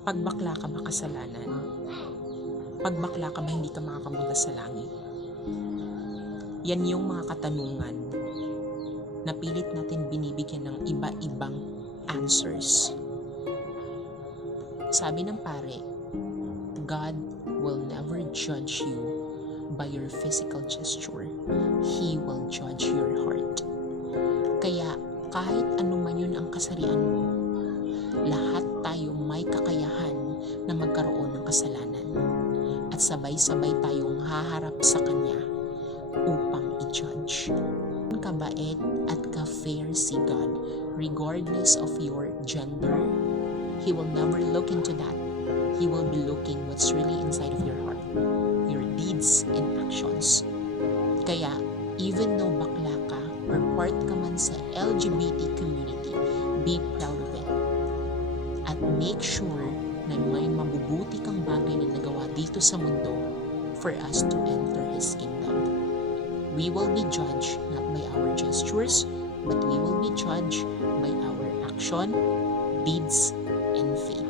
Pag bakla ka ba kasalanan? Pag bakla ka ba hindi ka makakapunta sa langit? Yan yung mga katanungan na pilit natin binibigyan ng iba-ibang answers. Sabi ng pare, God will never judge you by your physical gesture. He will judge your heart. Kaya kahit anuman yun ang kasarian mo, lahat tayo may kakayahan na magkaroon ng kasalanan. At sabay-sabay tayong haharap sa Kanya upang i-judge. Kabait at ka-fair si God regardless of your gender. He will never look into that. He will be looking what's really inside of your heart, your deeds and actions. Kaya even though bakla ka or part ka man sa LGBT community, be proud of it. At make sure na may mabubuti kang bagay na nagawa dito sa mundo for us to enter His kingdom. We will be judged not by our gestures, but we will be judged by our action, deeds, and faith.